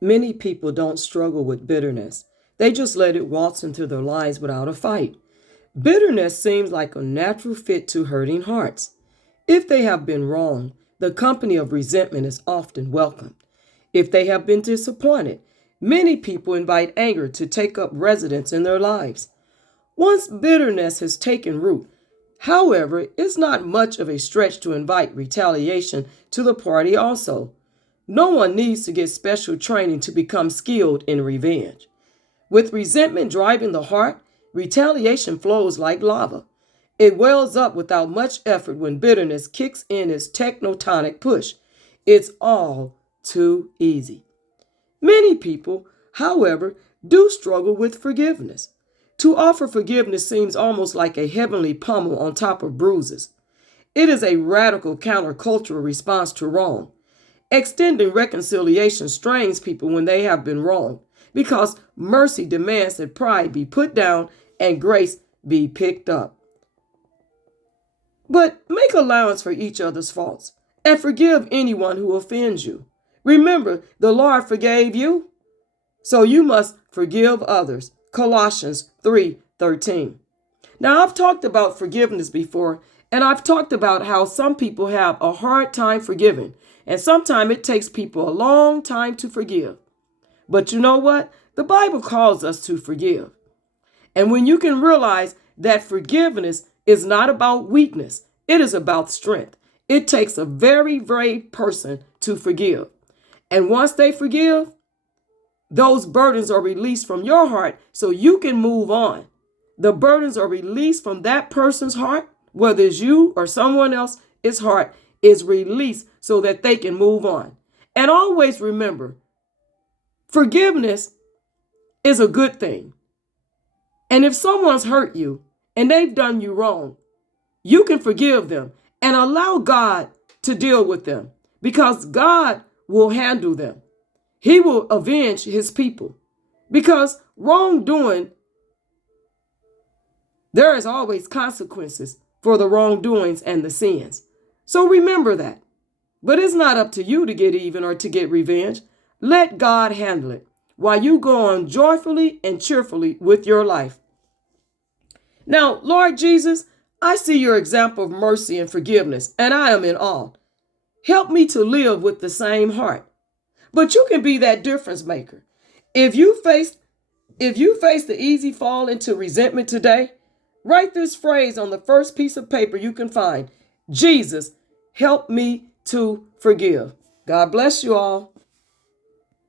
Many people don't struggle with bitterness. They just let it waltz into their lives without a fight. Bitterness seems like a natural fit to hurting hearts. If they have been wronged, the company of resentment is often welcomed. If they have been disappointed, many people invite anger to take up residence in their lives. Once bitterness has taken root, however, it's not much of a stretch to invite retaliation to the party also. No one needs to get special training to become skilled in revenge. With resentment driving the heart, retaliation flows like lava. It wells up without much effort when bitterness kicks in its tectonic push. It's all too easy. Many people, however, do struggle with forgiveness. To offer forgiveness seems almost like a heavenly pummel on top of bruises. It is a radical countercultural response to wrong. Extending reconciliation strains people when they have been wronged, because mercy demands that pride be put down and grace be picked up. But make allowance for each other's faults and forgive anyone who offends you. Remember, the Lord forgave you, so you must forgive others. Colossians 3:13. Now, I've talked about forgiveness before, and I've talked about how some people have a hard time forgiving, and sometimes it takes people a long time to forgive. But you know what? The Bible calls us to forgive. And when you can realize that forgiveness is not about weakness, it is about strength. It takes a very brave person to forgive. And once they forgive, those burdens are released from your heart so you can move on. The burdens are released from that person's heart, whether it's you or someone else's heart is released so that they can move on. And always remember, forgiveness is a good thing. And if someone's hurt you and they've done you wrong, you can forgive them and allow God to deal with them, because God will handle them. He will avenge his people, because wrongdoing, there is always consequences for the wrongdoings and the sins. So remember that. But it's not up to you to get even or to get revenge. Let God handle it while you go on joyfully and cheerfully with your life. Now, Lord Jesus, I see your example of mercy and forgiveness, and I am in awe. Help me to live with the same heart. But you can be that difference maker. If you face the easy fall into resentment today, write this phrase on the first piece of paper you can find. Jesus, help me to forgive. God bless you all.